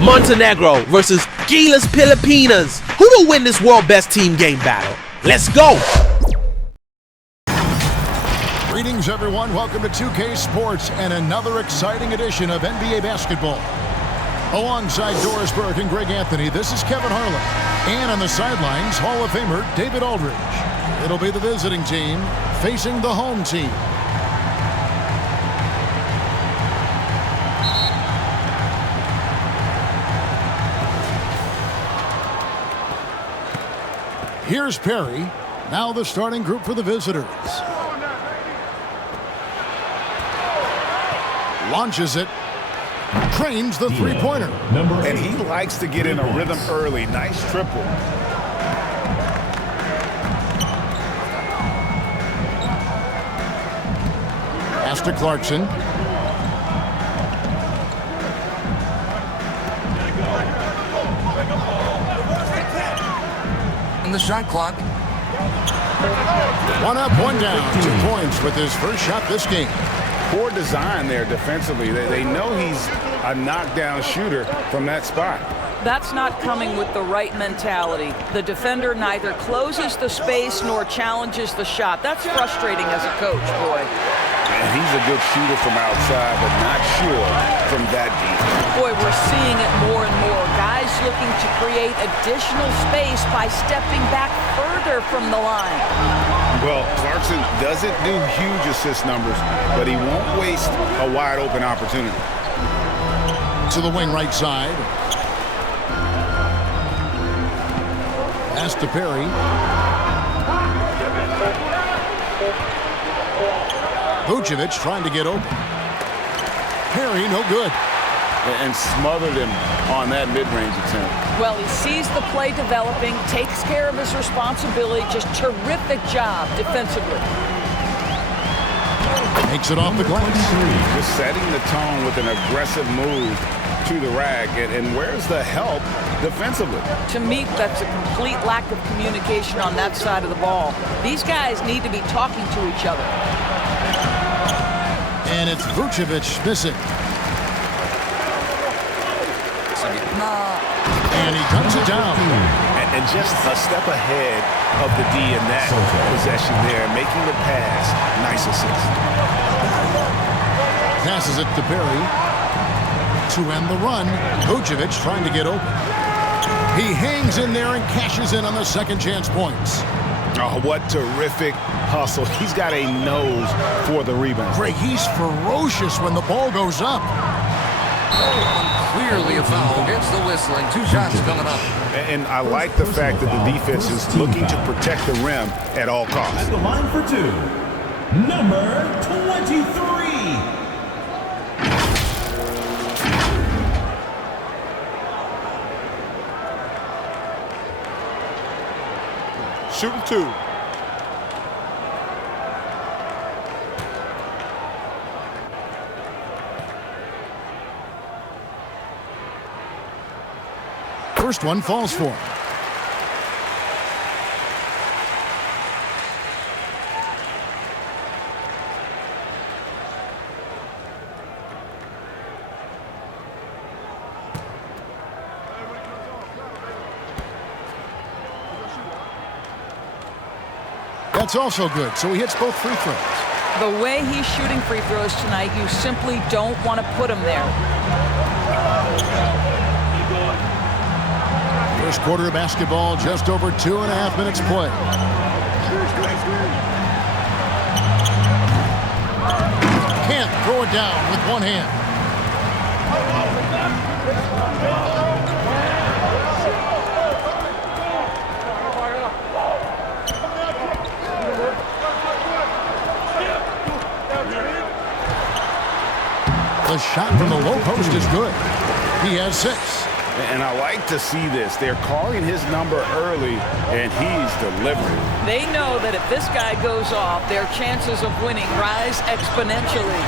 Montenegro versus GILAS Pilipinas. Who will win this world best team game battle? Let's go! Greetings, everyone. Welcome to 2K Sports and another exciting edition of NBA basketball. Alongside Doris Burke and Greg Anthony, this is Kevin Harlan. And on the sidelines, Hall of Famer David Aldridge. It'll be the visiting team facing the home team. Here's Perry. Now the starting group for the visitors. Launches it. Trains the three-pointer. And he likes to get in a rhythm early. Nice triple. Pass to Clarkson. The shot clock. One up, one down. 2 points with his first shot this game. Poor design there defensively. They know he's a knockdown shooter from that spot. That's not coming with the right mentality. The defender neither closes the space nor challenges the shot. That's frustrating as a coach, boy. And he's a good shooter from outside, but not sure from that deep. Boy, we're seeing it more and more. Guys looking to create additional space by stepping back further from the line. Well, Clarkson doesn't do huge assist numbers, but he won't waste a wide open opportunity. To the wing right side. Pass to Perry. Vucevic trying to get open. Perry, no good. And smothered him on that mid-range attempt. Well, he sees the play developing, takes care of his responsibility. Just terrific job defensively. Makes it off the glass. Just setting the tone with an aggressive move to the rack. And where's the help defensively? To me, that's a complete lack of communication on that side of the ball. These guys need to be talking to each other. And it's Vucevic missing. And he cuts it down. And just a step ahead of the D in that possession there, making the pass. Nice assist. Passes it to Perry. To end the run, Vucevic trying to get open. He hangs in there and cashes in on the second chance points. Oh, what terrific hustle. He's got a nose for the rebound. Greg, he's ferocious when the ball goes up. Clearly a foul. Gets the whistling. 2 shots coming up. And I like the fact that the defense is looking to protect the rim at all costs. At the line for 2, number 23. Shooting 2. First one falls for him. That's also good, so he hits both free throws. The way he's shooting free throws tonight, you simply don't want to put him there. First quarter of basketball, just over 2.5 minutes play. Can't throw it down with one hand. The shot from the low post is good. He has 6. And I like to see this. They're calling his number early, and he's delivering. They know that if this guy goes off, their chances of winning rise exponentially.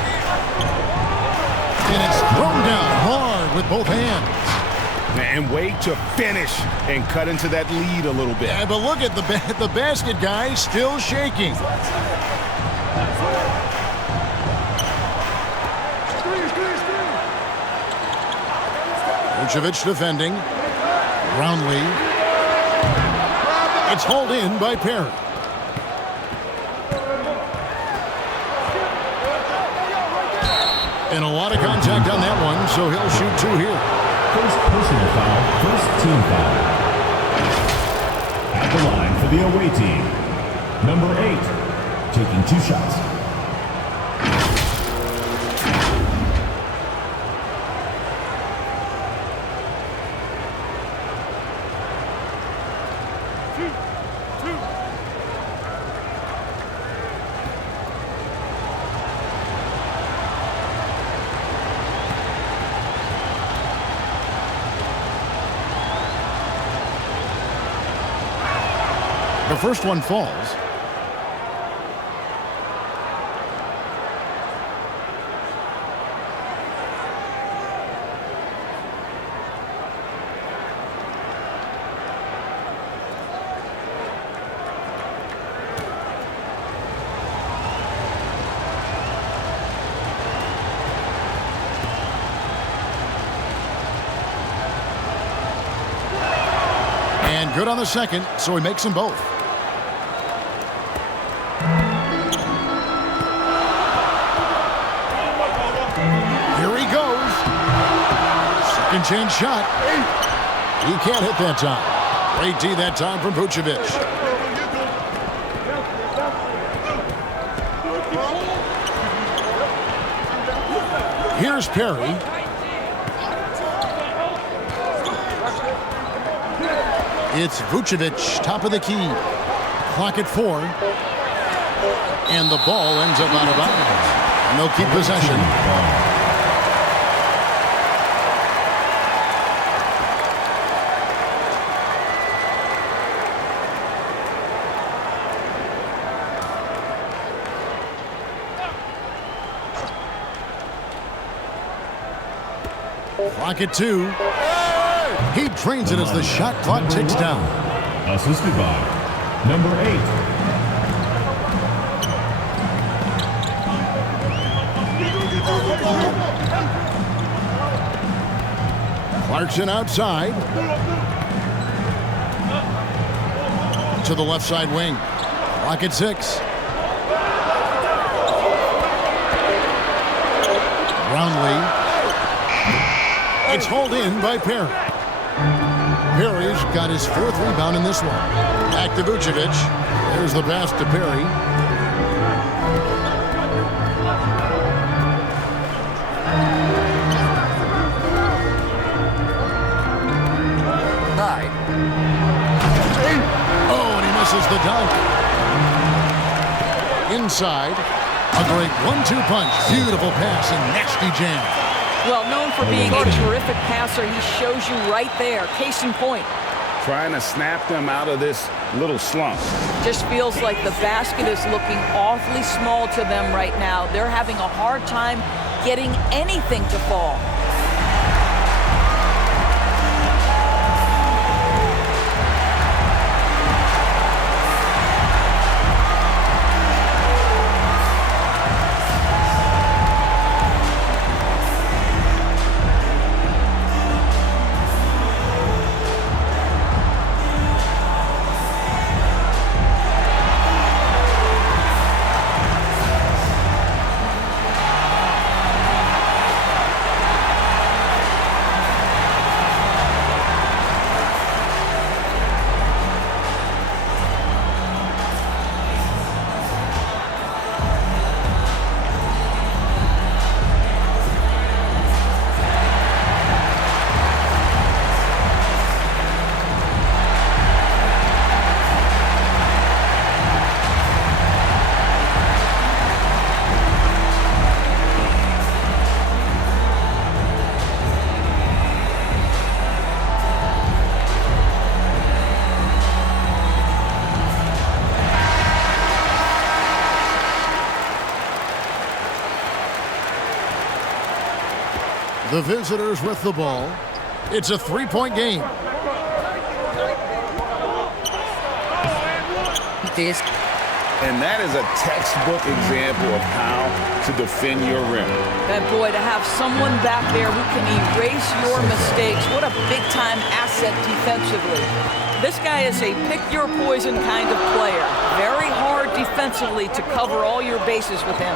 And it's thrown down hard with both hands. And wait to finish and cut into that lead a little bit. Yeah, but look at the basket guy still shaking. Vucevic defending. Brownlee. It's hauled in by Perry. And a lot of contact on that one, so he'll shoot 2 here. First personal foul, first team foul. At the line for the away team, number 8, taking 2 shots. The first one falls. And good on the second, so he makes them both. Second chance shot. He can't hit that time. Great D that time from Vucevic. Here's Perry. It's Vucevic, top of the key. Clock at 4. And the ball ends up out of bounds. And they'll keep possession. Clock at 2. He drains it as the shot clock ticks down. Assisted by number 8. Clarkson outside. To the left side wing. Clock at 6. Brownlee. It's hauled in by Perry. Perry's got his 4th rebound in this one. Back to Vucevic. There's the pass to Perry. Oh, and he misses the dunk. Inside. A great 1-2 punch. Beautiful pass and nasty jam. Well, known for being a terrific passer, he shows you right there. Case in point. Trying to snap them out of this little slump. Just feels like the basket is looking awfully small to them right now. They're having a hard time getting anything to fall. The visitors with the ball. It's a 3-point game. And that is a textbook example of how to defend your rim. And boy, to have someone back there who can erase your mistakes, what a big-time asset defensively. This guy is a pick-your-poison kind of player. Very hard defensively to cover all your bases with him.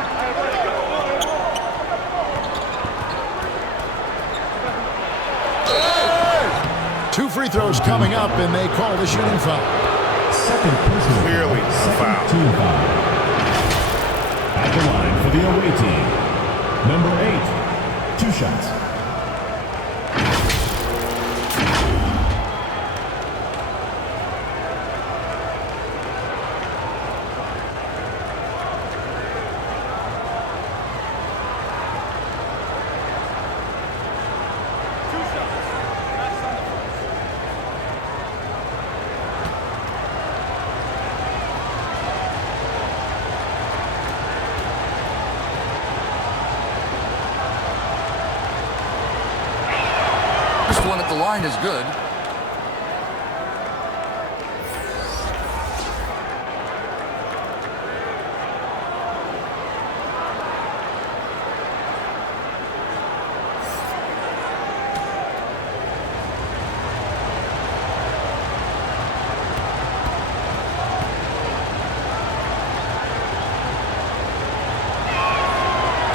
Two free throws coming up, and they call the shooting foul. Second personal. Clearly foul. Team foul. At the line for the away team, number 8, 2 shots. This one at the line is good.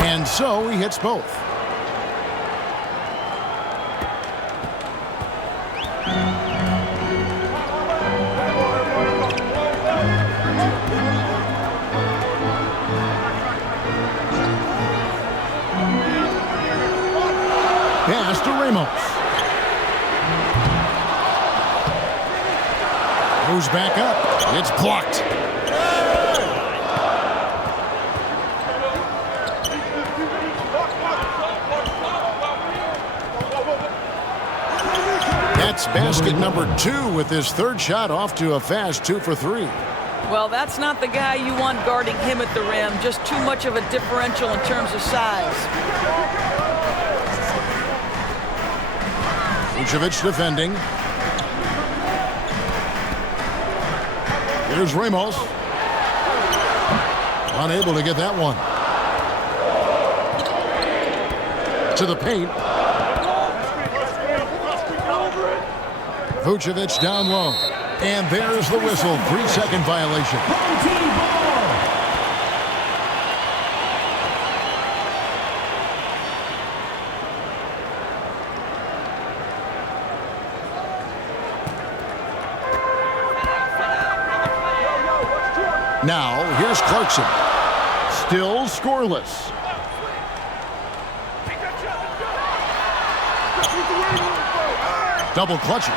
And so he hits both. Pass to Ramos. Moves back up. It's blocked. That's basket number 2 with his third shot off to a fast 2 for 3. Well, that's not the guy you want guarding him at the rim. Just too much of a differential in terms of size. Vucevic defending. Here's Ramos. Unable to get that one. To the paint. Vucevic down low. And there's the whistle. 3-second violation. Now, here's Clarkson. Still scoreless. Double clutches.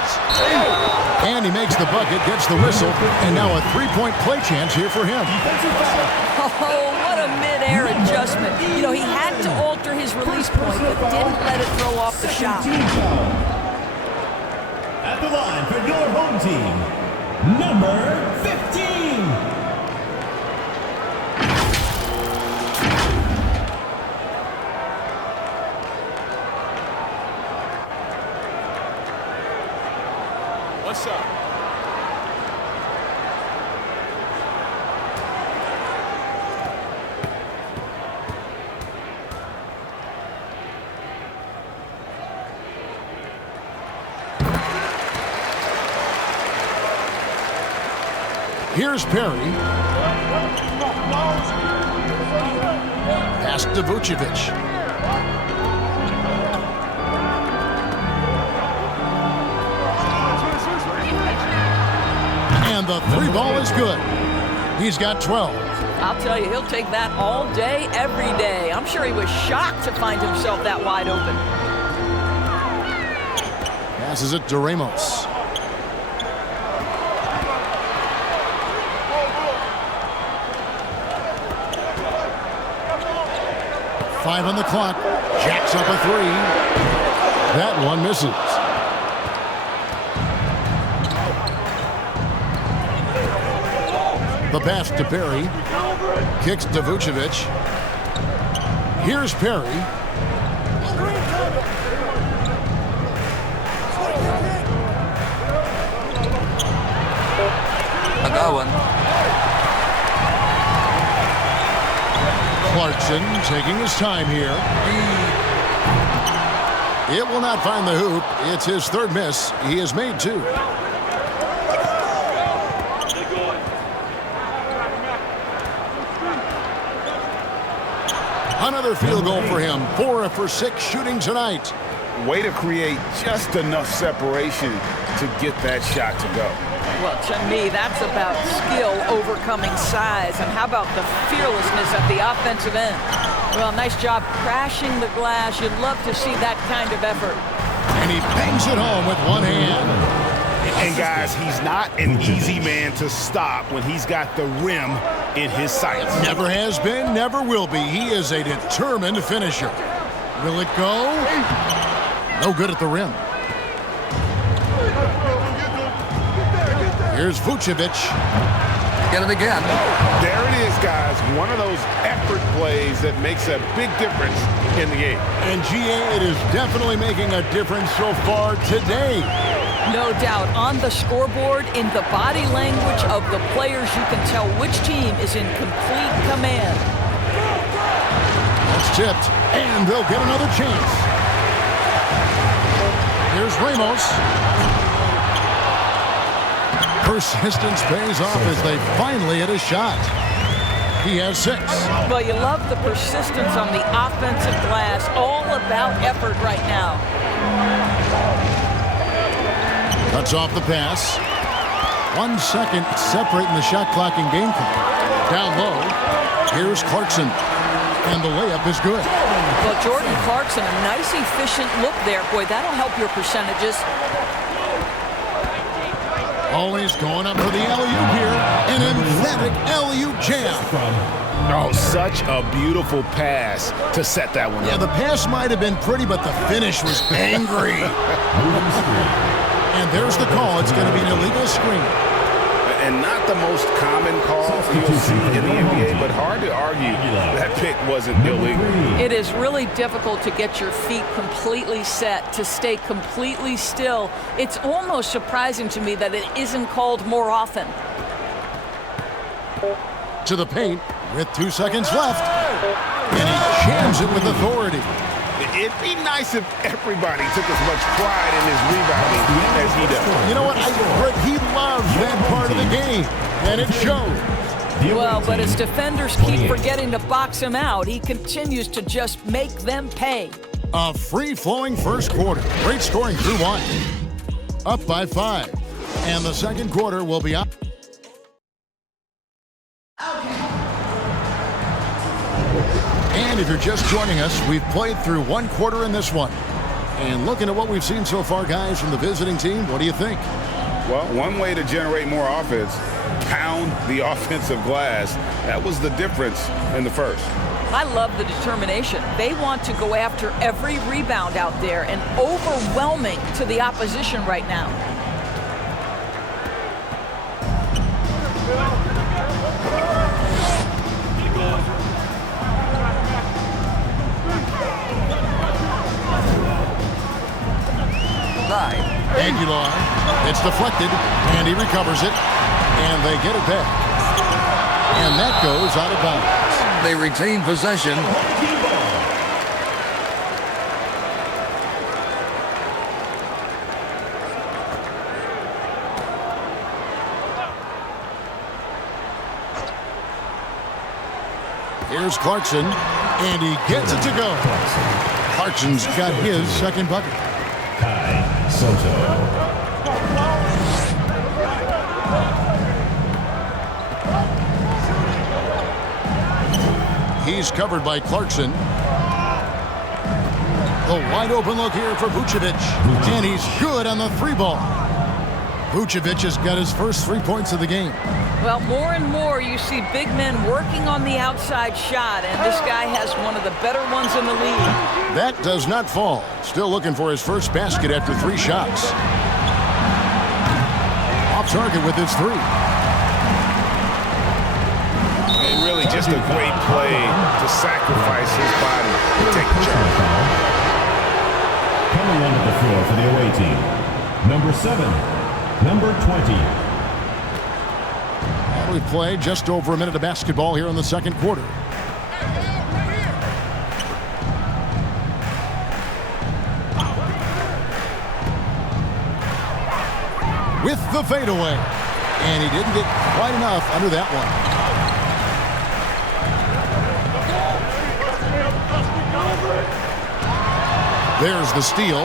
And he makes the bucket, gets the whistle, and now a three-point play chance here for him. Oh, what a mid-air adjustment. You know, he had to alter his release point, but didn't let it throw off the shot. At the line for your home team, number 15. What's up? Here's Perry. Pass to Vucevic. And the three ball is good. He's got 12. I'll tell you, he'll take that all day, every day. I'm sure he was shocked to find himself that wide open. Passes it to Ramos. Five on the clock. Jacks up a three. That one misses. The pass to Perry. Kicks to Vucevic. Here's Perry. I got one. taking his time here. It will not find the hoop. It's his third miss. He has made 2. Another field goal for him. 4 for 6 shooting tonight. Way to create just enough separation to get that shot to go. Well, to me, that's about skill overcoming size. And how about the fearlessness at the offensive end? Well, nice job crashing the glass. You'd love to see that kind of effort. And he bangs it home with one hand. And guys, he's not an easy man to stop when he's got the rim in his sights. Never has been, never will be. He is a determined finisher. Will it go? No good at the rim. Here's Vucevic. Get it again. There it is, guys. One of those effort plays that makes a big difference in the game. And GA, it is definitely making a difference so far today. No doubt. On the scoreboard, in the body language of the players, you can tell which team is in complete command. That's tipped, and they'll get another chance. Here's Ramos. Persistence pays off as they finally hit a shot. He has 6. Well, you love the persistence on the offensive glass. All about effort right now. Cuts off the pass. 1 second separating the shot clock and game clock. Down low. Here's Clarkson. And the layup is good. Well, Jordan Clarkson, a nice, efficient look there. Boy, that'll help your percentages. Always going up for the alley-oop here. An emphatic alley-oop jam. Oh, such a beautiful pass to set that one up. Yeah, the pass might have been pretty, but the finish was angry. And there's the call. It's going to be an illegal screen. And not the most common call you'll see in the NBA, but hard to argue that pick wasn't illegal. It is really difficult to get your feet completely set, to stay completely still. It's almost surprising to me that it isn't called more often. To the paint with 2 seconds left. And he jams it with authority. It'd be nice if everybody took as much pride in his rebounding as he does. You know what? He loves that part of the game, and it showed. Well, but as defenders keep forgetting to box him out, he continues to just make them pay. A free-flowing first quarter. Great scoring through 1. Up by 5. And the second quarter will be up. And if you're just joining us, we've played through 1 quarter in this one. And looking at what we've seen so far, guys, from the visiting team, what do you think? Well, one way to generate more offense, pound the offensive glass. That was the difference in the first. I love the determination. They want to go after every rebound out there and overwhelming to the opposition right now. Aguilar, it's deflected, and he recovers it, and they get it back. And that goes out of bounds. They retain possession. Here's Clarkson, and he gets it to go. Clarkson's got his second bucket. Soto. He's covered by Clarkson. The wide open look here for Vucevic. And he's good on the 3-ball. Vucevic has got his first 3 points of the game. Well, more and more you see big men working on the outside shot, and this guy has one of the better ones in the league. That does not fall. Still looking for his first basket after 3 shots. Off target with his 3. And really just a great play to sacrifice his body to take the charge. Coming onto the floor for the away team, number 7, number 20. We've played just over a minute of basketball here in the second quarter. with the fadeaway. And he didn't get quite enough under that one. There's the steal.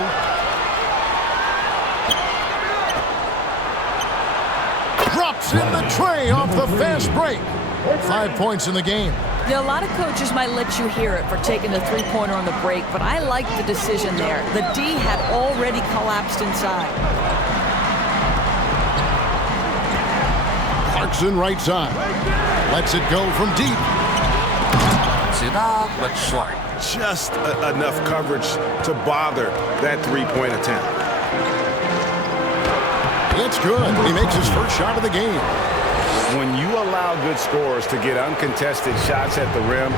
Drops in the tray off the fast break. 5 points in the game. Now, a lot of coaches might let you hear it for taking the three-pointer on the break, but I like the decision there. The D had already collapsed inside. Clarkson right side. Lets it go from deep. Sit up, but short. Just enough coverage to bother that three-point attempt. It's good. He makes his first shot of the game. When you allow good scorers to get uncontested shots at the rim,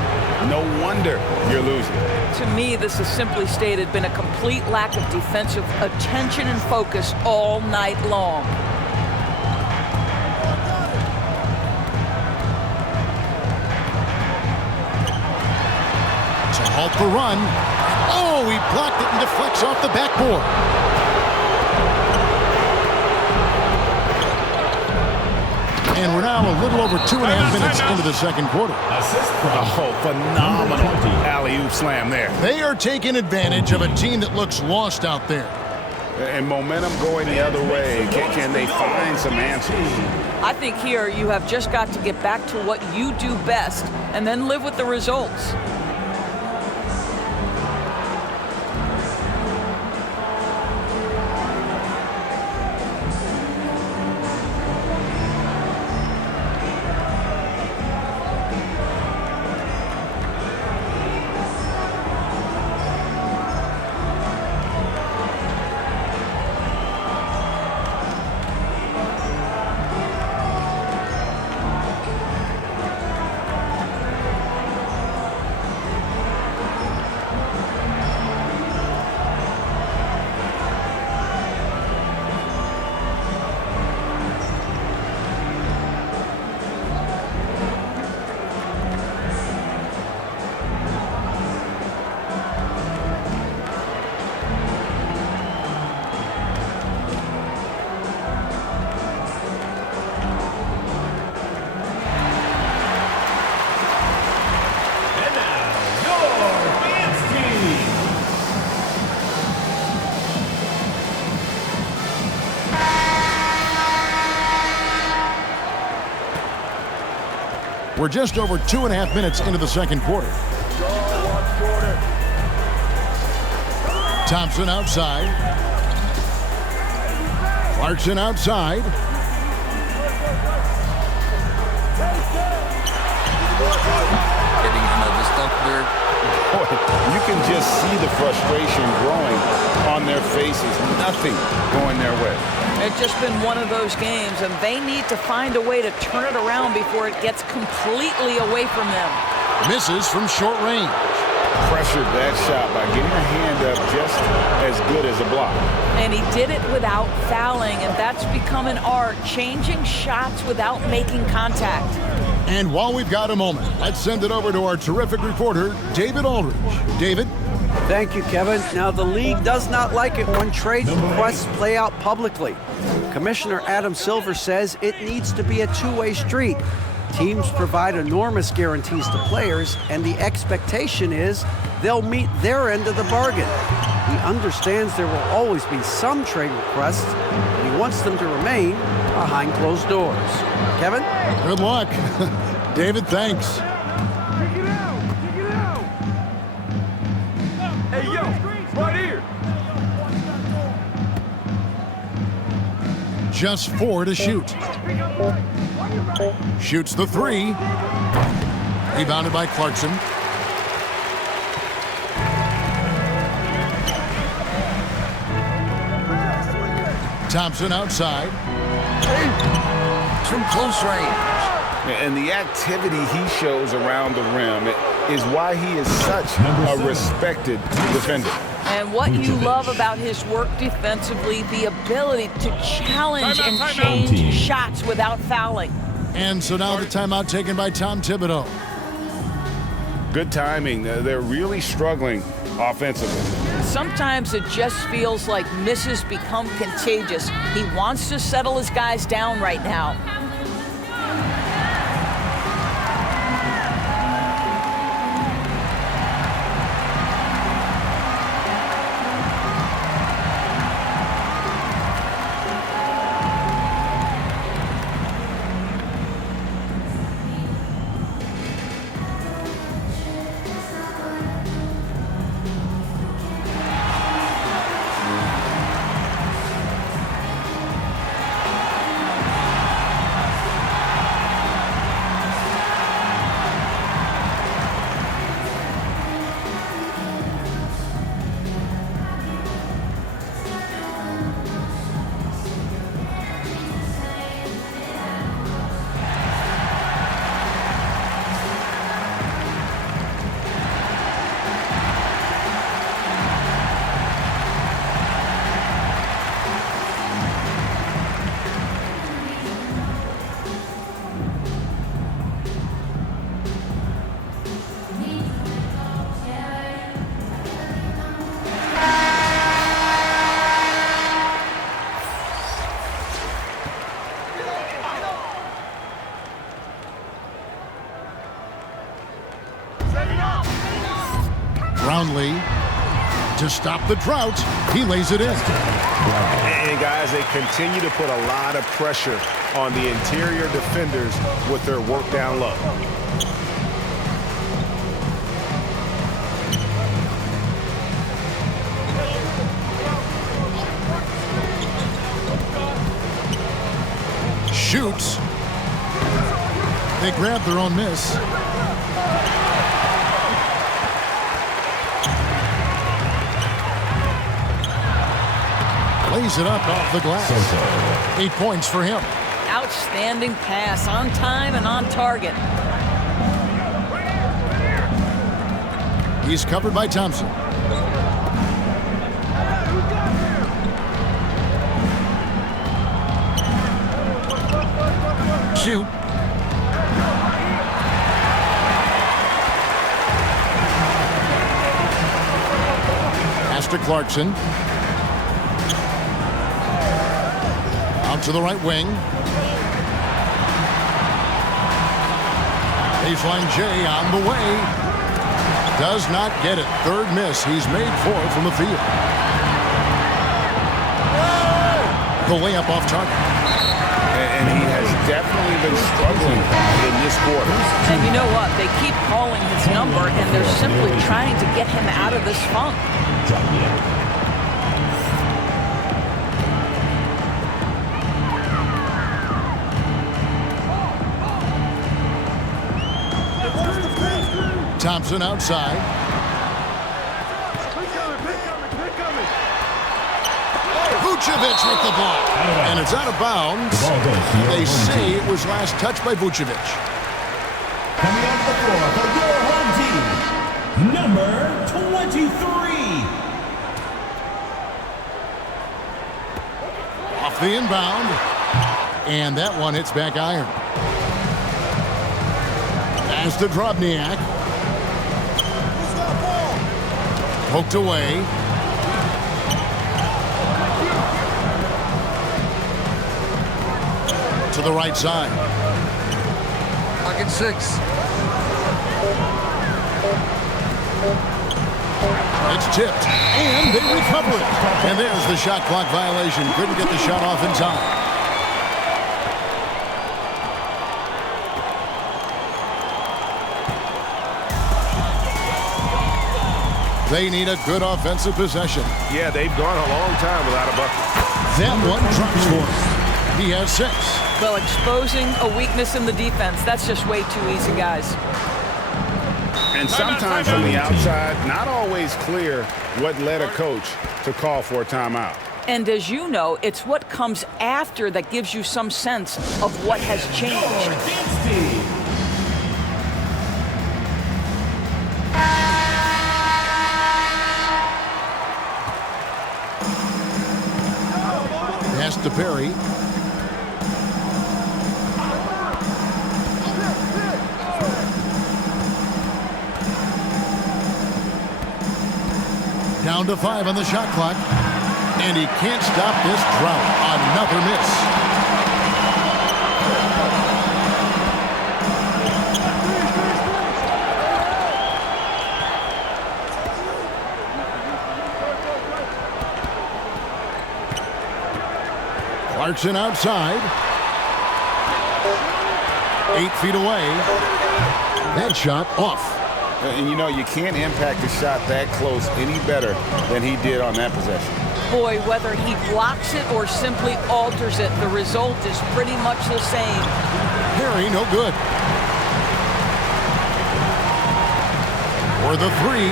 no wonder you're losing. To me, this has simply stated been a complete lack of defensive attention and focus all night long. To halt the run. Oh, he blocked it and deflects off the backboard. And we're now a little over 2.5 minutes into the second quarter. Oh, phenomenal alley-oop slam there. They are taking advantage of a team that looks lost out there. And momentum going the other way. Can they find some answers? I think here you have just got to get back to what you do best and then live with the results. We're just over 2.5 minutes into the second quarter. Thompson outside. Clarkson outside. Getting him of the stuff there. Boy, you can just see the frustration growing on their faces. Nothing going their way. It's just been one of those games, and they need to find a way to turn it around before it gets completely away from them. Misses from short range. Pressured that shot by getting a hand up just as good as a block. And he did it without fouling, and that's become an art, changing shots without making contact. And while we've got a moment, let's send it over to our terrific reporter, David Aldridge. David? Thank you, Kevin. Now, the league does not like it when trade requests play out publicly. Commissioner Adam Silver says it needs to be a two-way street. Teams provide enormous guarantees to players, and the expectation is they'll meet their end of the bargain. He understands there will always be some trade requests, and he wants them to remain behind closed doors. Kevin? Good luck. David, thanks. Hey, yo, right here. Just 4 to shoot. Shoots the 3. Rebounded by Clarkson. Thompson outside. From close range. And the activity he shows around the rim is why he is such a respected defender. And what you love about his work defensively, the ability to challenge and change shots without fouling. And so now the timeout taken by Tom Thibodeau. Good timing. They're really struggling offensively. Sometimes it just feels like misses become contagious. He wants to settle his guys down right now. Brownlee to stop the drought. He lays it in. And guys, they continue to put a lot of pressure on the interior defenders with their work down low. Shoots. They grab their own miss. Lays it up off the glass. 8 points for him. Outstanding pass, on time and on target. He's covered by Thompson. Shoot. Pass to Clarkson. To the right wing. Baseline J on the way. Does not get it. Third miss. He's made 4 from the field. The layup off target. And he has definitely been struggling in this quarter. And you know what? They keep calling his number, and they're simply trying to get him out of this funk. Thompson outside. Vucevic with the ball. And it's out of bounds. They say it was last touched by Vucevic. Coming off the floor for your home team, number 23. Off the inbound. And that one hits back iron. As to Drobniak. Poked away. To the right side. Pocket 6. It's tipped. And they recover it. And there's the shot clock violation. Couldn't get the shot off in time. They need a good offensive possession. Yeah, they've gone a long time without a bucket. That one drops for him. He has 6. Well, exposing a weekness in the defense, that's just way too easy, guys. And sometimes from the outside, not always clear what led a coach to call for a timeout. And as you know, it's what comes after that gives you some sense of what has changed. Pass to Perry. Down to 5 on the shot clock. And he can't stop this drought. Another miss. Clarkson outside. 8 feet away. That shot off. And you know, you can't impact a shot that close any better than he did on that possession. Boy, whether he blocks it or simply alters it, the result is pretty much the same. Harry, no good. For the 3.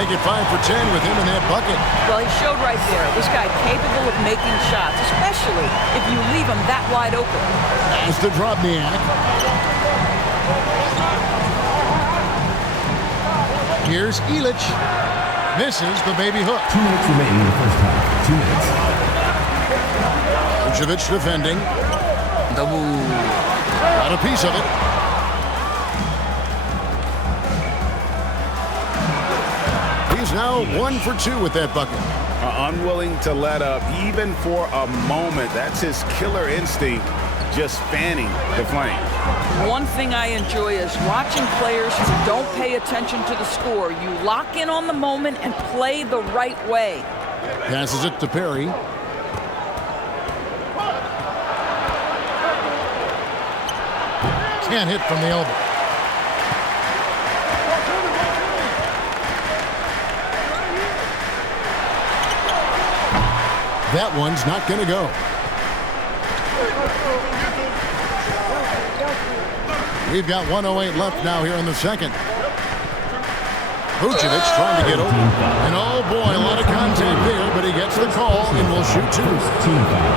Make it 5 for 10 with him in that bucket. Well, he showed right there. This guy capable of making shots, especially if you leave him that wide open. As to Drobniak. Here's Elich. Misses the baby hook. 2 minutes remaining in the first half. 2 minutes. Vucevic defending. Double. Got a piece of it. He's now 1 for 2 with that bucket. Unwilling to let up even for a moment. That's his killer instinct, just fanning the flame. One thing I enjoy is watching players who don't pay attention to the score. You lock in on the moment and play the right way. Passes it to Perry. Can't hit from the elbow. That one's not going to go. We've got 1:08 left now here in the second. Vucevic trying to get over. And oh boy, a lot of contact there, but he gets the call and will shoot 2. Team foul.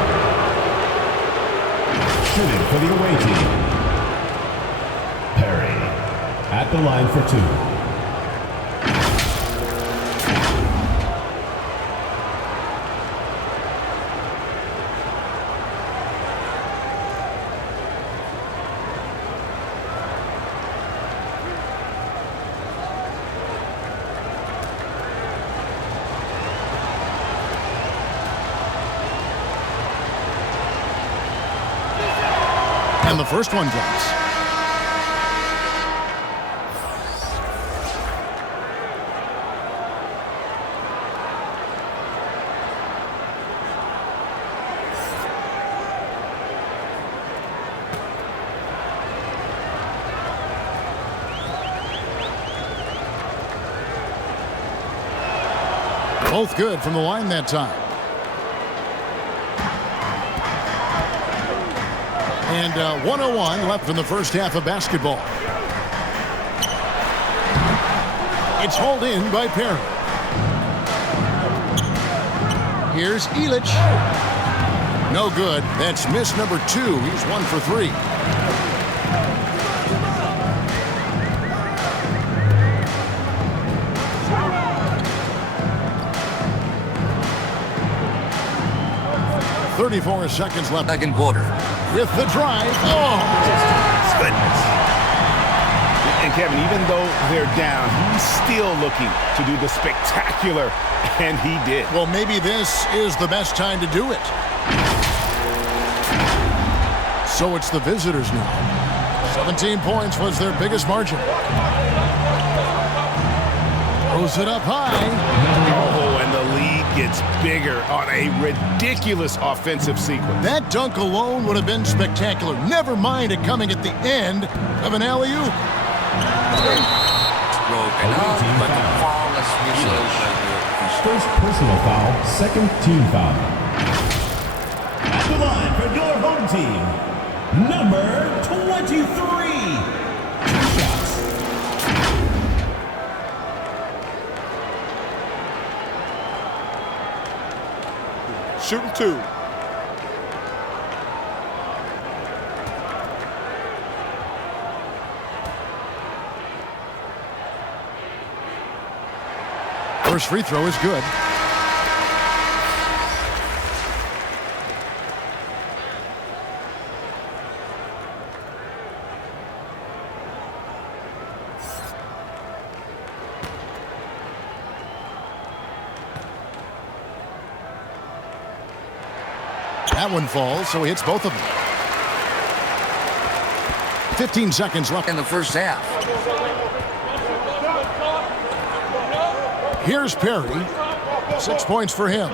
Shooting for the away team. Perry at the line for 2. And the first one drops. Both good from the line that time. And 1:01 left in the first half of basketball. It's hauled in by Perry. Here's Elich. No good. That's miss number 2. He's 1 for 3. .34 seconds left. Second quarter. With the drive. Oh, Goodness. And Kevin, even though they're down, he's still looking to do the spectacular, and he did. well, maybe this is the best time to do it. So it's the visitors now. 17 points was their biggest margin. Throws it up high. Oh, and the lead gets bigger on a ridiculous offensive sequence. That dunk alone would have been spectacular. Never mind it coming at the end of an alley-oop. Broken up, but the flawless result by the First personal foul, second team foul. At the line for your home team, number 23. 2 shots. Shooting 2. First free throw is good. That one falls, so he hits both of them. 15 seconds left in the first half. Here's Perry. 6 points for him.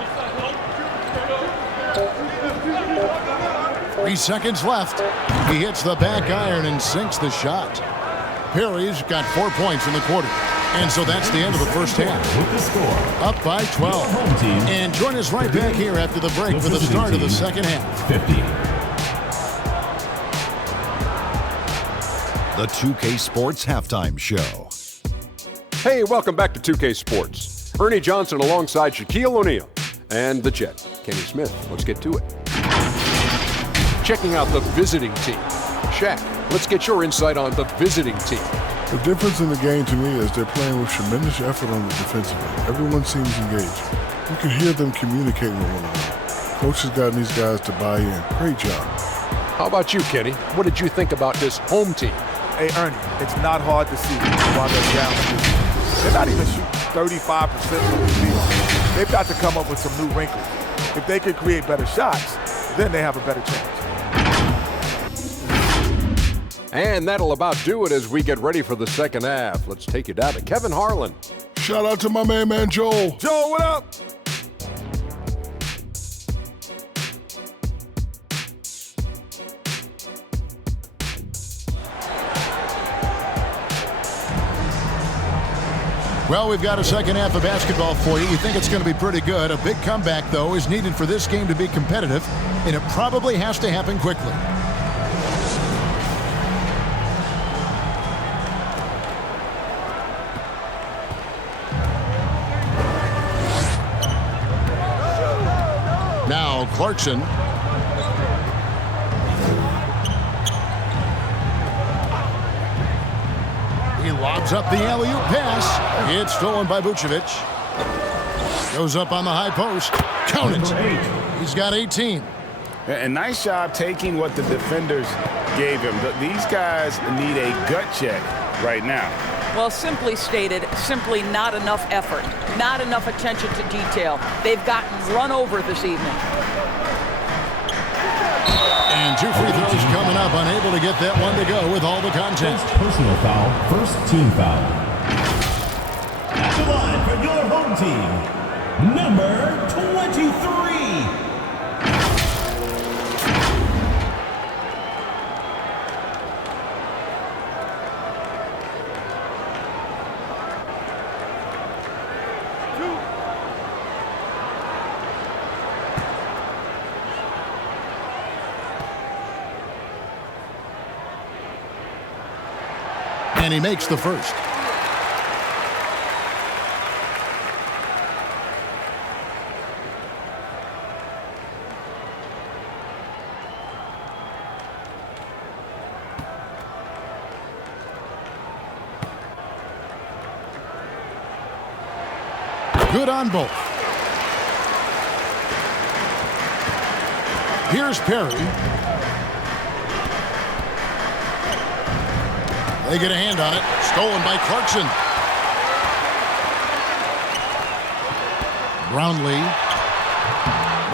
3 seconds left. He hits the back iron and sinks the shot. Perry's got 4 points in the quarter. And so that's the end of the first half. With the score, Up by 12. home team. And join us right back here after the break for the start of the second half. 50. The 2K Sports Halftime Show. Hey, welcome back to 2K Sports. Ernie Johnson alongside Shaquille O'Neal and the Jet, Kenny Smith. Let's get to it. Checking out the visiting team. Shaq, let's get your insight on the visiting team. The difference in the game to me is they're playing with tremendous effort on the defensive end. Everyone seems engaged. You can hear them communicating with one another. Coach has gotten these guys to buy in. Great job. How about you, Kenny? What did you think about this home team? Hey, Ernie, it's not hard to see while they're down. They're not even shooting 35% from the field. They've got to come up with some new wrinkles. If they can create better shots, then they have a better chance. And that'll about do it as we get ready for the second half. Let's take you down to Kevin Harlan. Shout out to my man Joel. Joel, what up? Well, we've got a second half of basketball for you. We think it's going to be pretty good. A big comeback, though, is needed for this game to be competitive, and it probably has to happen quickly. Now, Clarkson. He lobs up the alley-oop pass. It's stolen by Vucevic. Goes up on the high post. Count it. He's got 18. And nice job taking what the defenders gave him. These guys need a gut check right now. Well, simply stated, simply not enough effort, not enough attention to detail. They've gotten run over this evening. And 2 free throws coming up, unable to get that one to go with all the contact. First personal foul, first team foul. At the line for your home team, number 23. And he makes the first. Good on both. Here's Perry. They get a hand on it. Stolen by Clarkson. Brownlee.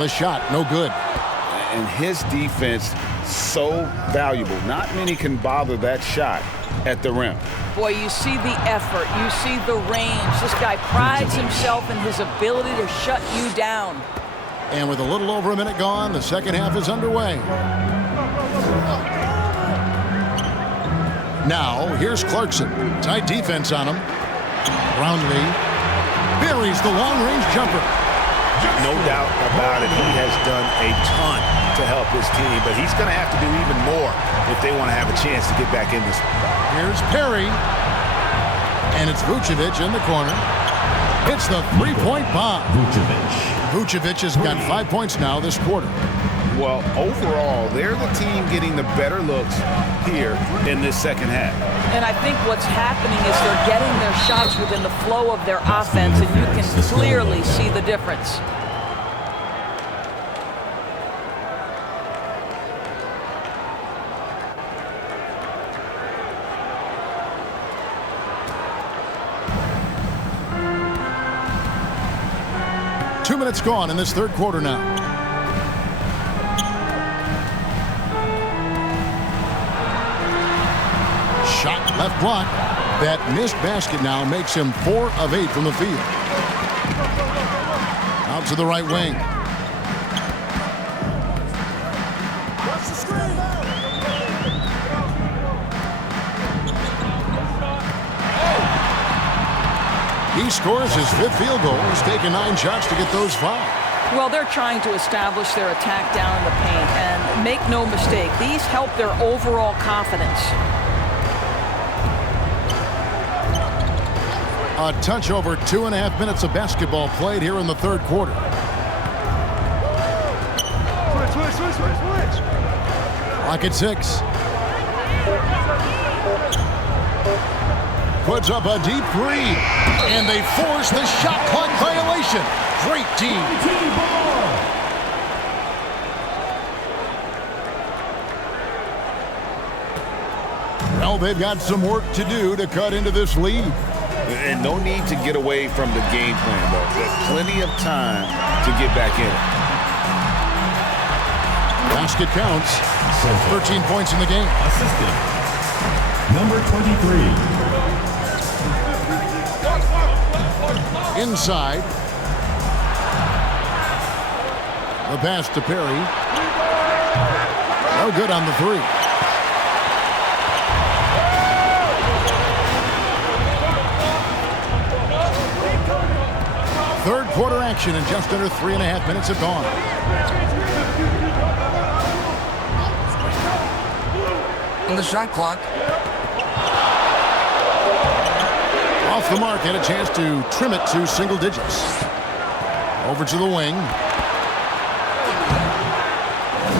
The shot, no good. And his defense, so valuable. Not many can bother that shot at the rim. Boy, you see the effort. You see the range. This guy prides himself in his ability to shut you down. And with a little over a minute gone, the second half is underway. Now, here's Clarkson. Tight defense on him. Brownlee buries the long-range jumper. No doubt about it. He has done a ton to help his team, but he's going to have to do even more if they want to have a chance to get back in this. Here's Perry. And it's Vucevic in the corner. Hits the three-point bomb. Vucevic has got 5 points now this quarter. Well, overall, they're the team getting the better looks here in this second half. And I think what's happening is they're getting their shots within the flow of their offense, and you can clearly see the difference. Two minutes gone in this third quarter now. shot left block. That missed basket now makes him 4 of 8 from the field. Out to the right wing. He scores his 5th field goal. He's taken 9 shots to get those 5. Well, they're trying to establish their attack down in the paint, and make no mistake, these help their overall confidence. A touch over 2.5 minutes of basketball played here in the 3rd quarter. Clock at 6. Puts up a deep 3, and they force the shot clock violation. Great team. Well, they've got some work to do to cut into this lead. And no need to get away from the game plan, though. There's plenty of time to get back in it. Basket counts. 13 points in the game. Assistant number 23. Inside. The pass to Perry. No good on the 3. Third quarter action, and just under 3.5 minutes have gone. On the shot clock. Off the mark, had a chance to trim it to single digits. Over to the wing.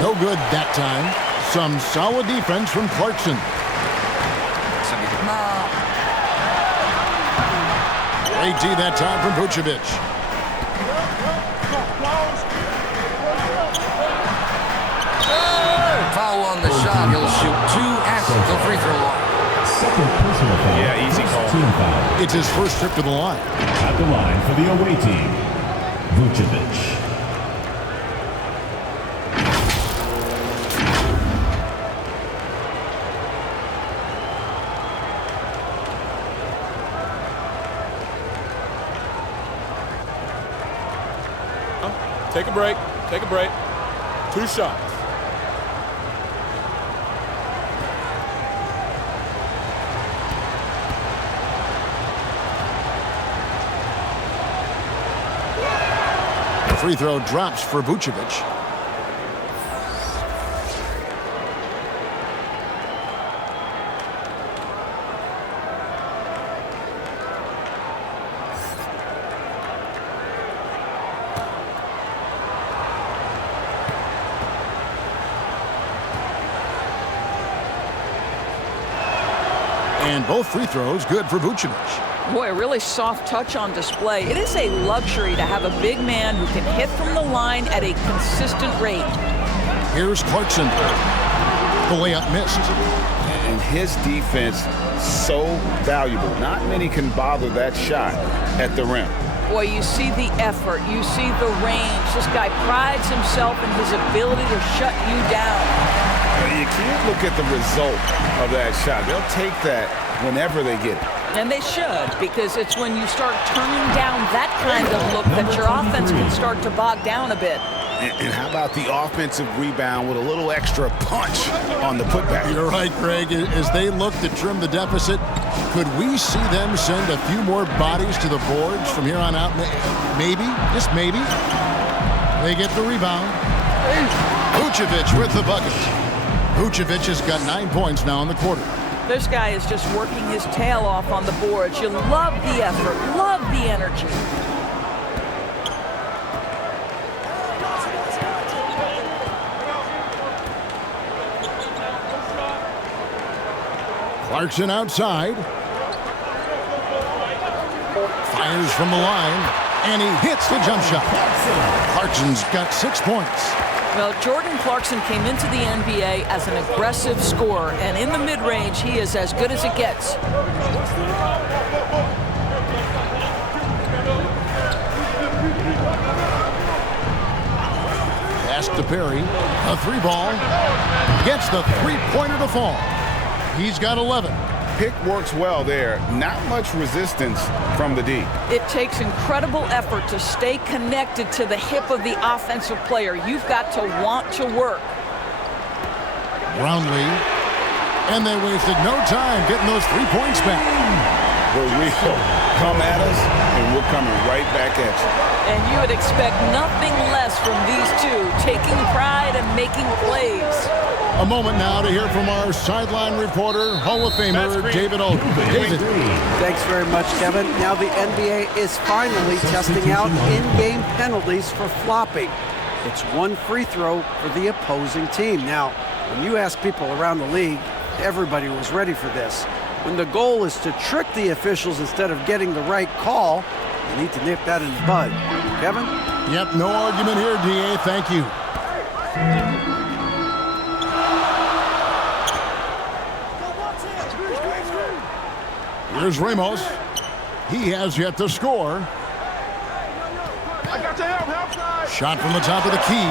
No good that time. Some solid defense from Clarkson. AT that time from Vucevic. Foul on the shot. He'll shoot 2 at the free throw line. Second personal foul. Yeah, easy call. Team foul. It's his first trip to the line. At the line for the away team, Vucevic. Take a break. Take a break. 2 shots. The free throw drops for Vucevic. And both free throws good for Vucevic. Boy, a really soft touch on display. It is a luxury to have a big man who can hit from the line at a consistent rate. Here's Clarkson. The layup missed. And his defense so valuable. Not many can bother that shot at the rim. Boy, you see the effort. You see the range. This guy prides himself in his ability to shut you down. You can't look at the result of that shot. They'll take that whenever they get it. And they should, because it's when you start turning down that kind of look that your offense can start to bog down a bit. And how about the offensive rebound with a little extra punch on the putback? You're right, Greg. As they look to trim the deficit, could we see them send a few more bodies to the boards from here on out? Maybe, just maybe. They get the rebound. Vucevic with the bucket. Vucevic has got 9 points now in the quarter. This guy is just working his tail off on the boards. You love the effort, love the energy. Clarkson outside. Fires from the line, and he hits the jump shot. Clarkson's got 6 points. Well, Jordan Clarkson came into the NBA as an aggressive scorer, and in the mid-range, he is as good as it gets. Pass to Perry. A 3 ball. Gets the 3-pointer to fall. He's got 11. pick works well there. Not much resistance from the D. It takes incredible effort to stay connected to the hip of the offensive player. You've got to want to work. Brownlee. And they wasted no time getting those 3 points back. The real come at us, and we're coming right back at you. And you would expect nothing less from these two, taking pride and making plays. A moment now to hear from our sideline reporter, Hall of Famer David Alden. David. Thanks very much, Kevin. Now the NBA is finally testing out in-game penalties for flopping. It's 1 free throw for the opposing team. Now, when you ask people around the league, everybody was ready for this. When the goal is to trick the officials instead of getting the right call, you need to nip that in the bud. Kevin? Yep, no argument here, DA. Thank you. Here's Ramos. He has yet to score. Shot from the top of the key.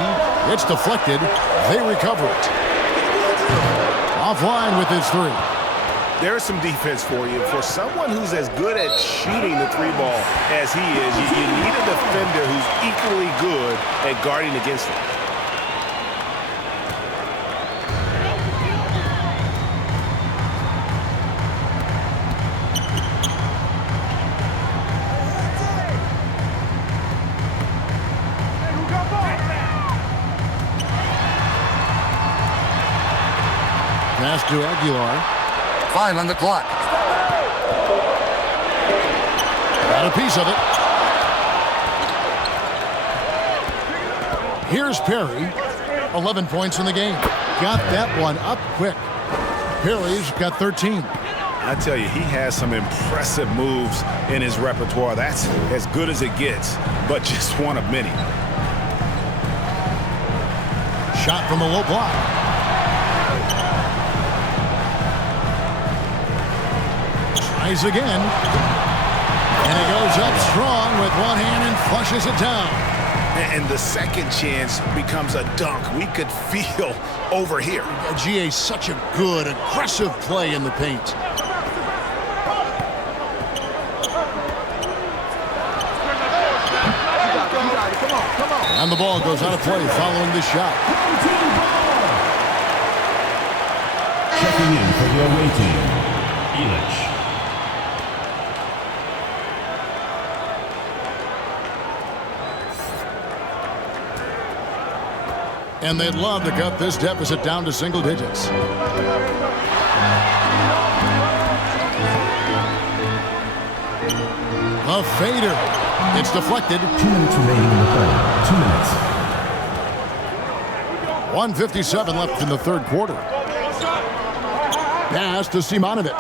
It's deflected. They recover it. Offline with his 3. There's some defense for you. For someone who's as good at shooting the 3-ball as he is, you need a defender who's equally good at guarding against it. Pass to Aguilar. 5 on the clock. Got a piece of it. Here's Perry. 11 points in the game. Got that one up quick. Perry's got 13. I tell you, he has some impressive moves in his repertoire. That's as good as it gets, but just one of many. Shot from the low block. Tries again. And it goes up strong with one hand and flushes it down. And the second chance becomes a dunk. We could feel over here. GA, such a good, aggressive play in the paint. And the ball goes out of play following the shot. Checking in for the away team, Elasto. And they'd love to cut this deficit down to single digits. A fader. It's deflected. 2 minutes remaining in the third. 2 minutes. 1:57 left in the third quarter. Pass to Simonovic.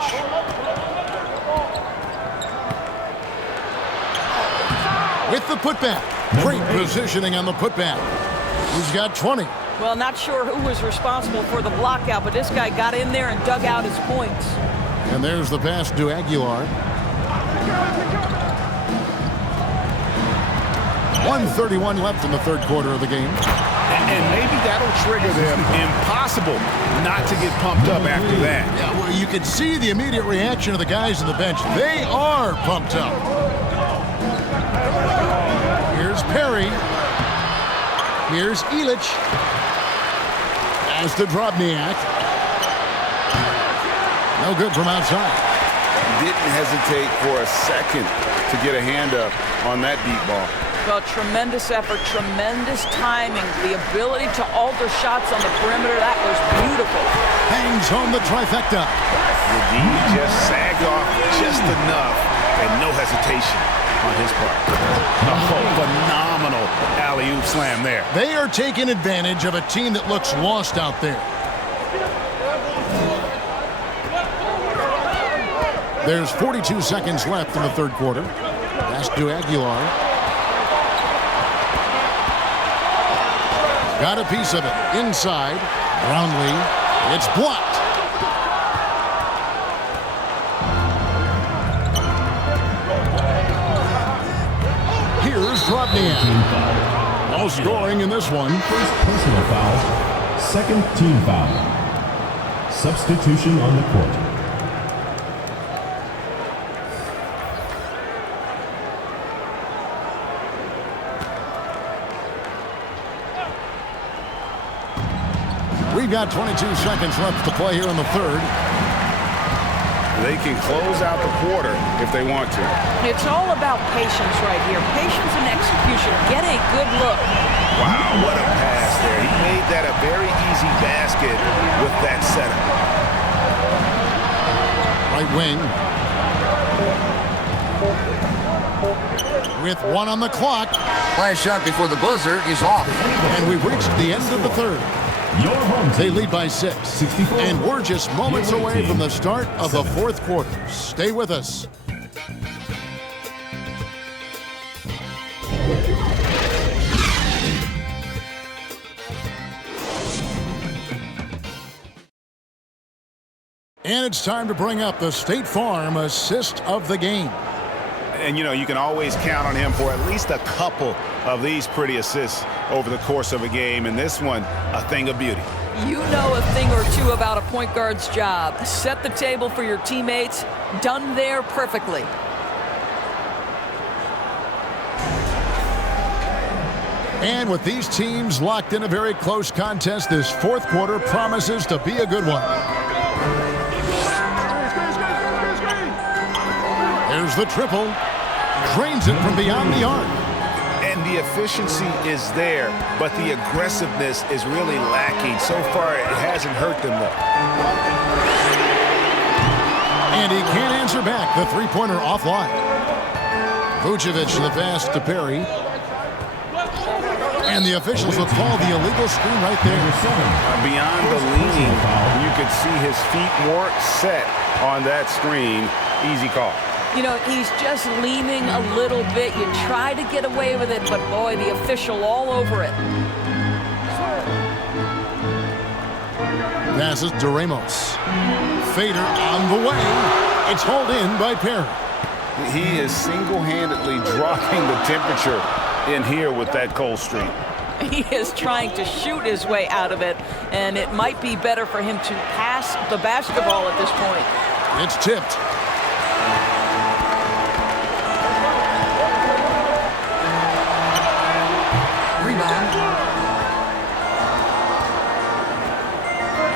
With the putback. Great positioning on the putback. He's got 20. Well, not sure who was responsible for the block out, but this guy got in there and dug out his points. And there's the pass to Aguilar. 1:31 left in the third quarter of the game. And maybe that'll trigger them. Impossible not to get pumped up after that. Yeah, well, you can see the immediate reaction of the guys on the bench. They are pumped up. Here's Perry. Here's Elasto. As to Drobniak. No good from outside. Didn't hesitate for a second to get a hand up on that deep ball. Well, tremendous effort, tremendous timing, the ability to alter shots on the perimeter. That was beautiful. Hangs home the trifecta. The D just sagged off just enough and no hesitation on his part. Oh, phenomenal alley-oop slam there. They are taking advantage of a team that looks lost out there. There's 42 seconds left in the third quarter. Pass to Aguilar. Got a piece of it. Inside. Brownlee. It's blocked. Here's Drobniak. No scoring in this one. First personal foul, second team foul. Substitution on the court. We've got 22 seconds left to play here in the third. They can close out the quarter if they want to. It's all about patience right here. Patience and execution. Get a good look. Wow, what a pass there. He made that a very easy basket with that setup. Right wing. With 1 on the clock. Last shot before the buzzer is off. And we've reached the end of the third. They lead by 6. And we're just moments away from the start of the fourth quarter. Stay with us. And it's time to bring up the State Farm assist of the game. And, you know, you can always count on him for at least a couple of these pretty assists over the course of a game. And this one, a thing of beauty. You know a thing or two about a point guard's job. Set the table for your teammates. Done there perfectly. And with these teams locked in a very close contest, this fourth quarter promises to be a good one. There's the triple. Drains it from beyond the arc. And the efficiency is there, but the aggressiveness is really lacking. So far, it hasn't hurt them, though. And he can't answer back. The three-pointer offline. Vucevic the pass to Perry. And the officials will call the illegal screen right there. Beyond the leaning, you could see his feet more set on that screen. Easy call. You know, he's just leaning a little bit. You try to get away with it, but boy, the official all over it. Passes to Ramos. Fader on the way. It's hauled in by Perry. He is single-handedly dropping the temperature in here with that cold streak. He is trying to shoot his way out of it, and it might be better for him to pass the basketball at this point. It's tipped.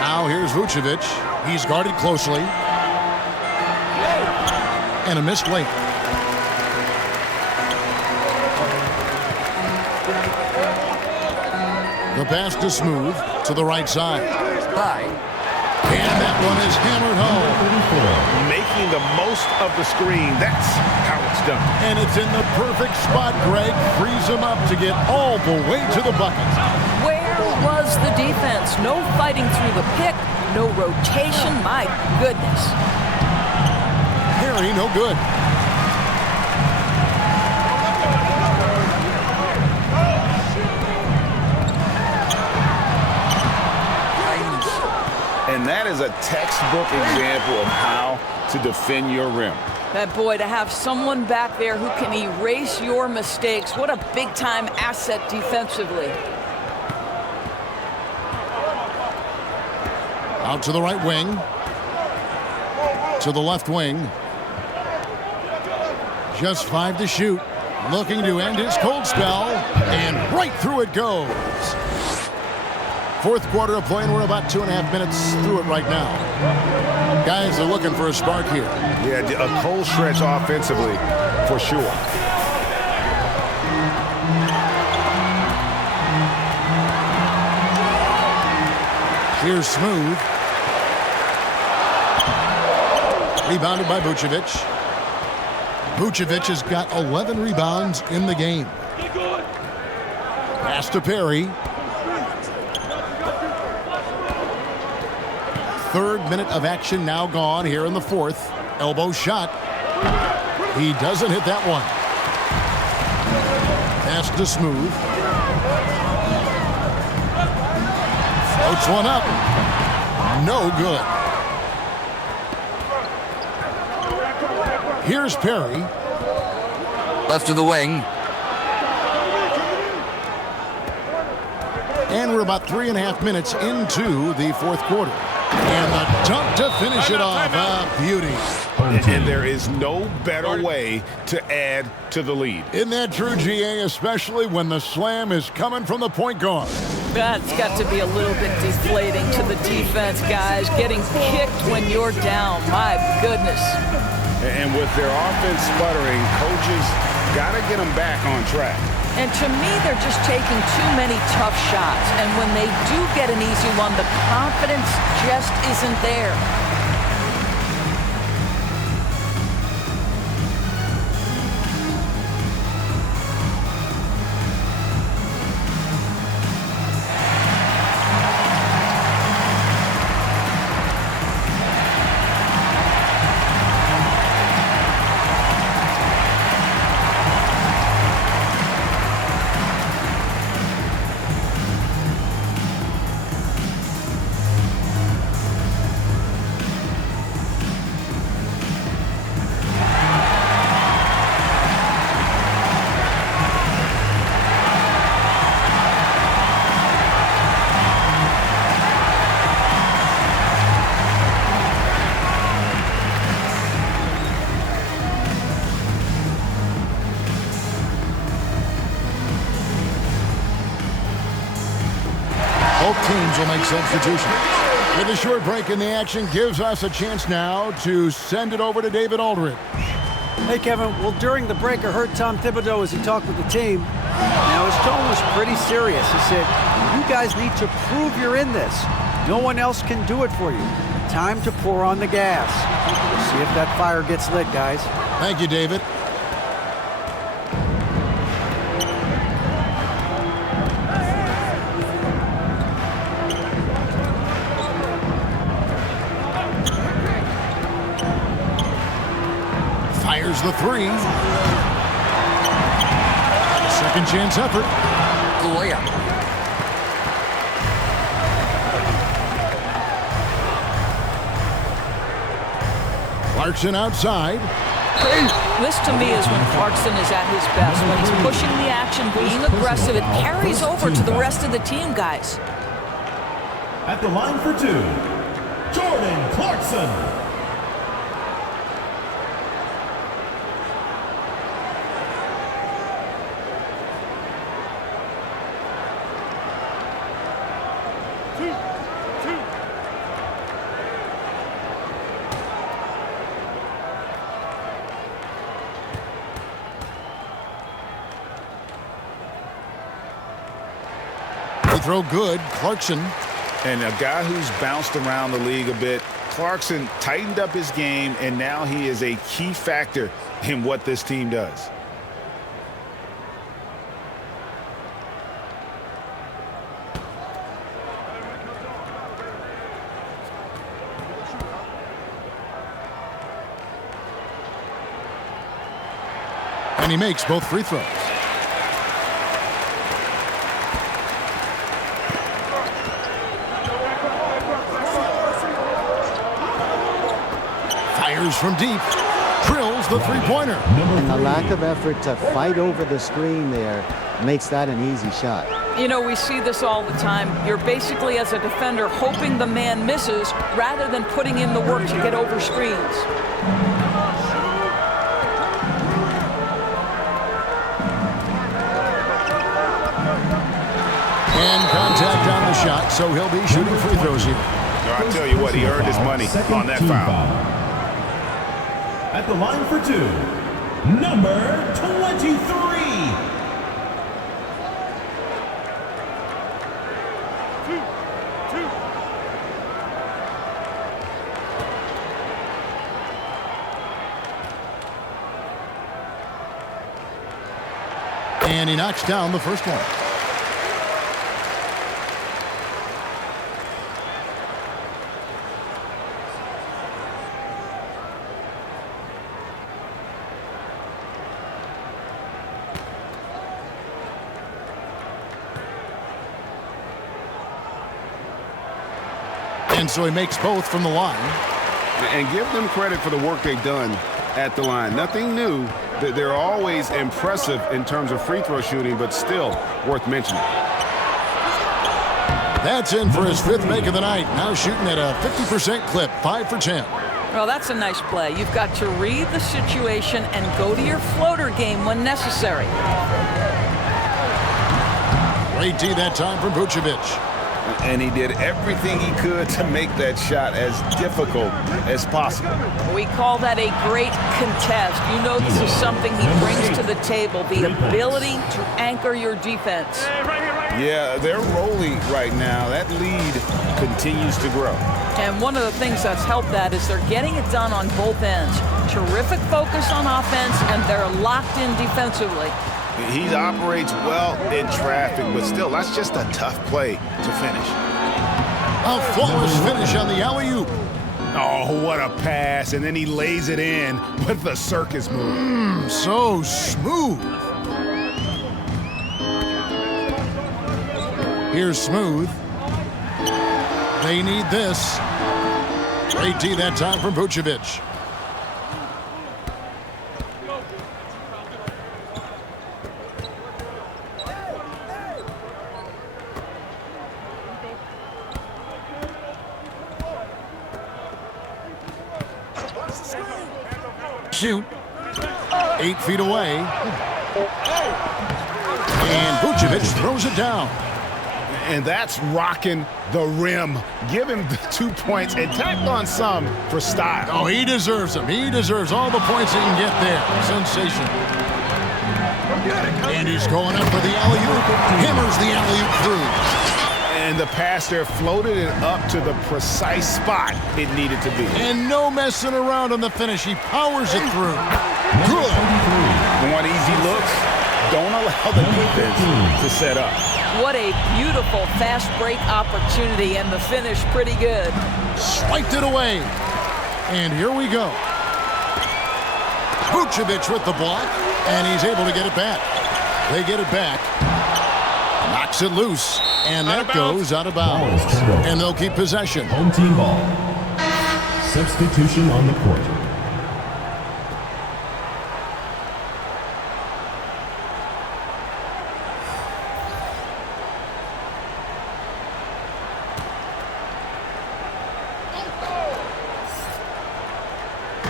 Now here's Vucevic. He's guarded closely. And a missed late. The pass to Smooth to the right side. And that one is hammered home. Making the most of the screen. That's how it's done. And it's in the perfect spot, Greg. Frees him up to get all the way to the bucket. Where was the defense? No fighting through the pick, no rotation. My goodness. Perry, no good. And that is a textbook example of how to defend your rim. That boy, to have someone back there who can erase your mistakes, what a big-time asset defensively. Out to the right wing. To the left wing. Just 5 to shoot. Looking to end his cold spell. And right through it goes. Fourth quarter of play, and we're about 2.5 minutes through it right now. Guys are looking for a spark here. Yeah, a cold stretch offensively, for sure. Here's Smooth. Rebounded by Vucevic. Vucevic has got 11 rebounds in the game. Pass to Perry. Third minute of action now gone here in the fourth. Elbow shot. He doesn't hit that one. Pass to Smooth. Floats one up. No good. Here's Perry. Left to the wing. And we're about 3.5 minutes into the fourth quarter. And the dunk to finish it off. A beauty. And there is no better way to add to the lead. Isn't that true, GA, especially when the slam is coming from the point guard? That's got to be a little bit deflating to the defense, guys. Getting kicked when you're down, my goodness. And with their offense sputtering, coaches got to get them back on track. And to me, they're just taking too many tough shots. And when they do get an easy one, the confidence just isn't there. Both teams will make substitutions. With a short break in the action gives us a chance now to send it over to David Aldridge. Hey, Kevin. Well, during the break, I heard Tom Thibodeau as he talked with the team. Now, his tone was pretty serious. He said, you guys need to prove you're in this. No one else can do it for you. Time to pour on the gas. We'll see if that fire gets lit, guys. Thank you, David. Fires the three. Second chance effort. Layup. Clarkson outside. This to me is when Clarkson is at his best. When he's pushing the action, being aggressive, it carries over to the rest of the team, guys. At the line for two, Jordan Clarkson. Throw good, Clarkson. And a guy who's bounced around the league a bit, Clarkson tightened up his game, and now he is a key factor in what this team does. And he makes both free throws. From deep, drills the three-pointer. And the lack of effort to fight over the screen there makes that an easy shot. You know, we see this all the time. You're basically, as a defender, hoping the man misses rather than putting in the work to get over screens. And contact on the shot, so he'll be shooting free throws here. I tell you what, he earned his money on that foul. At the line for two, number 23. And he knocks down the first one. And so he makes both from the line. And give them credit for the work they've done at the line. Nothing new. They're always impressive in terms of free throw shooting, but still worth mentioning. That's in for his fifth make of the night. Now shooting at a 50% clip, 5 for 10. Well, that's a nice play. You've got to read the situation and go to your floater game when necessary. Great D that time from Vucevic. And he did everything he could to make that shot as difficult as possible. We call that a great contest. You know this is something he brings to the table, the ability to anchor your defense. Yeah, they're rolling right now. That lead continues to grow. And one of the things that's helped that is they're getting it done on both ends. Terrific focus on offense, and they're locked in defensively. He operates well in traffic, but still, that's just a tough play to finish. A flawless finish on the alley-oop. Oh, what a pass, and then he lays it in with the circus move. So smooth. Here's Smooth. They need this. Great D that time from Vucevic. Shoot. 8 feet away. And Vucevic throws it down. And that's rocking the rim. Give him the 2 points and tack on some for style. Oh, he deserves them. He deserves all the points he can get there. Sensational. And he's going up for the alley-oop. Hammers the alley-oop through. And the pass there floated it up to the precise spot it needed to be. And no messing around on the finish. He powers it through. Good. Want easy looks? Don't allow the defense to set up. What a beautiful fast break opportunity, and the finish pretty good. Swiped it away. And here we go. Vucevic with the block, and he's able to get it back. They get it back. Knocks it loose, and that goes out of bounds. And they'll keep possession. Home team ball. Substitution on the court.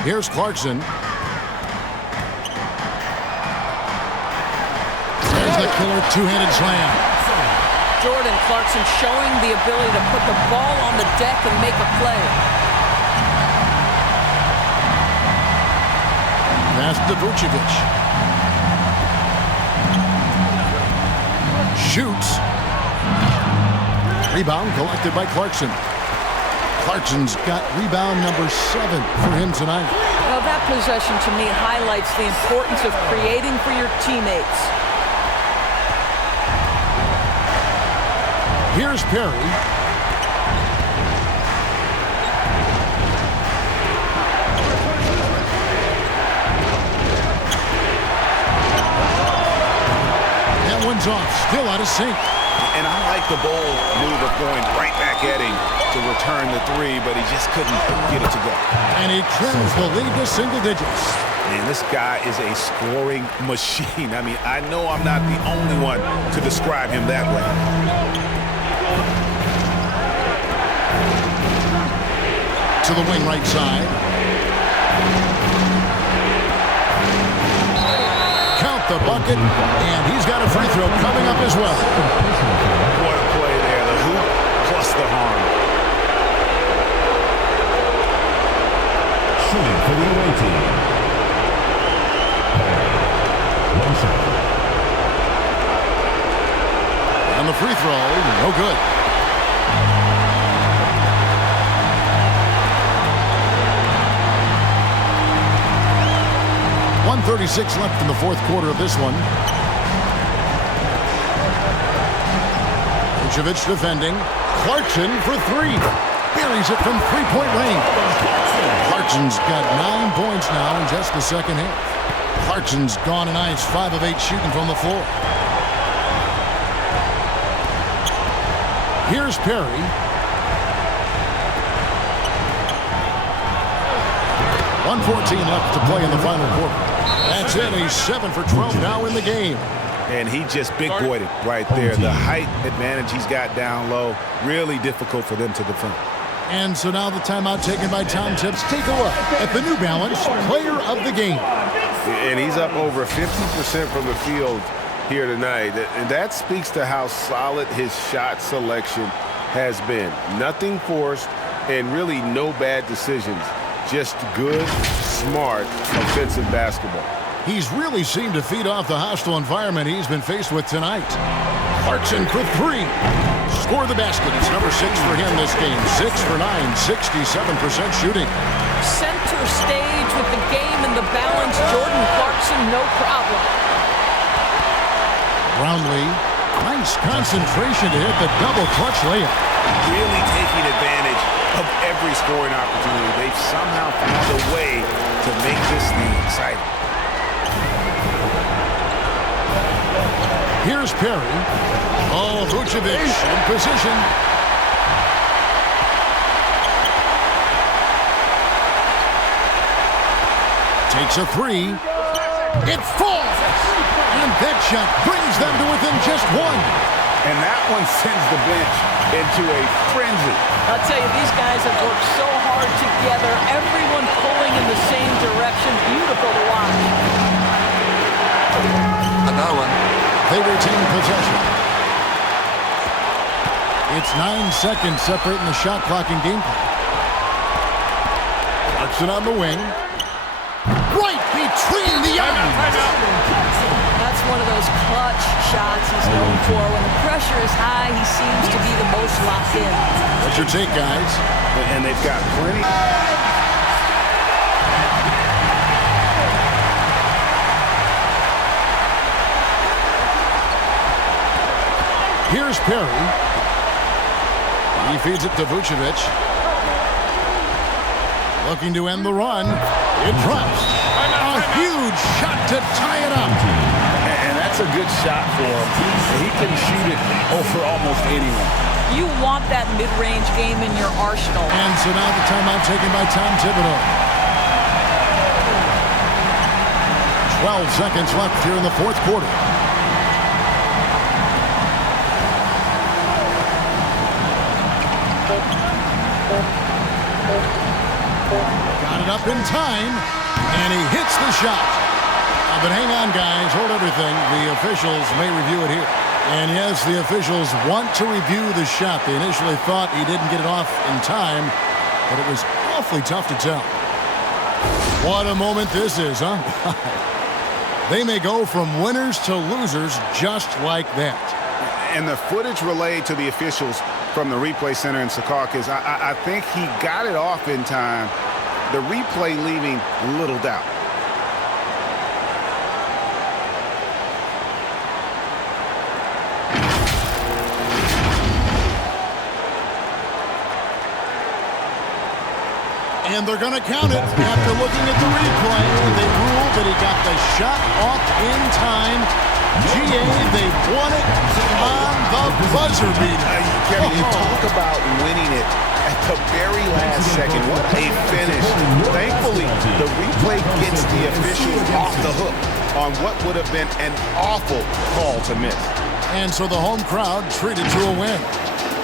Here's Clarkson. There's the killer two-handed slam. Jordan Clarkson showing the ability to put the ball on the deck and make a play. Pass to Vucevic. Shoots. Rebound collected by Clarkson. Clarkson's got rebound number 7 for him tonight. Well, that possession to me highlights the importance of creating for your teammates. Here's Perry. That one's off, still out of sync. And I like the bold move of going right back at him to return the 3, but he just couldn't get it to go. And he trims the lead to single digits. Man, this guy is a scoring machine. I mean, I know I'm not the only one to describe him that way. To the wing right side. Count the bucket, and he's got a free throw coming up as well. What a play there, the hoop plus the harm. Shooting for the away team. One shot. And the free throw, no good. .136 left in the fourth quarter of this one. Vucevic defending. Clarkson for 3. Buries it from three-point range. Clarkson's got 9 points now in just the second half. Clarkson's gone a nice 5 of 8 shooting from the floor. Here's Perry. .114 left to play in the final quarter. That's it. He's 7 for 12 now in the game. And he just big-boyed it right there. The height advantage he's got down low, really difficult for them to defend. And so now the timeout taken by Tom Tibbs. Take a look at the New Balance player of the game. And he's up over 50% from the field here tonight. And that speaks to how solid his shot selection has been. Nothing forced and really no bad decisions. Just good, smart, offensive basketball. He's really seemed to feed off the hostile environment he's been faced with tonight. Clarkson for three. Score the basket. It's number 6 for him this game. 6 for 9, 67% shooting. Center stage with the game in the balance. Jordan Clarkson, no problem. Brownlee, nice concentration to hit the double clutch layup. Really taking advantage of every scoring opportunity. They've somehow found a way to make this thing exciting. Here's Perry. Oh, Vucevic in position. Takes a three. It falls. And that shot brings them to within just one. And that one sends the bench into a frenzy. I'll tell you, these guys have worked so hard together. Everyone pulling in the same direction. Beautiful to watch. Another one. They retain possession. It's 9 seconds separating the shot clock and game clock. Clarkson on the wing. Right between the arms. That's one of those clutch shots he's known for. When the pressure is high, he seems to be the most locked in. What's your take, guys? And they've got plenty. Here's Perry. He feeds it to Vucevic. Looking to end the run. It drops. A huge shot to tie it up. And that's a good shot for him. He can shoot it over almost anyone. You want that mid-range game in your arsenal. And so now the timeout taken by Tom Thibodeau. 12 seconds left here in the fourth quarter. Got it up in time, and he hits the shot. But hang on, guys. Hold everything. The officials may review it here. And yes, the officials want to review the shot. They initially thought he didn't get it off in time, but it was awfully tough to tell. What a moment this is, huh? They may go from winners to losers just like that. And the footage relayed to the officials from the replay center in Secaucus, I think he got it off in time. The replay leaving little doubt. And they're going to count it. After looking at the replay, they ruled that he got the shot off in time. GA, they won it on the buzzer beater. Kevin, you talk about winning it at the very last second. What a finish. Thankfully, the replay gets the officials off the hook on what would have been an awful call to miss. And so the home crowd treated to a win.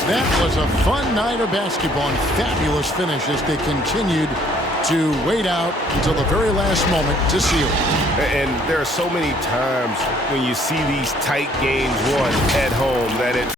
That was a fun night of basketball and fabulous finish as they continued to wait out until the very last moment to seal it. And there are so many times when you see these tight games won at home that it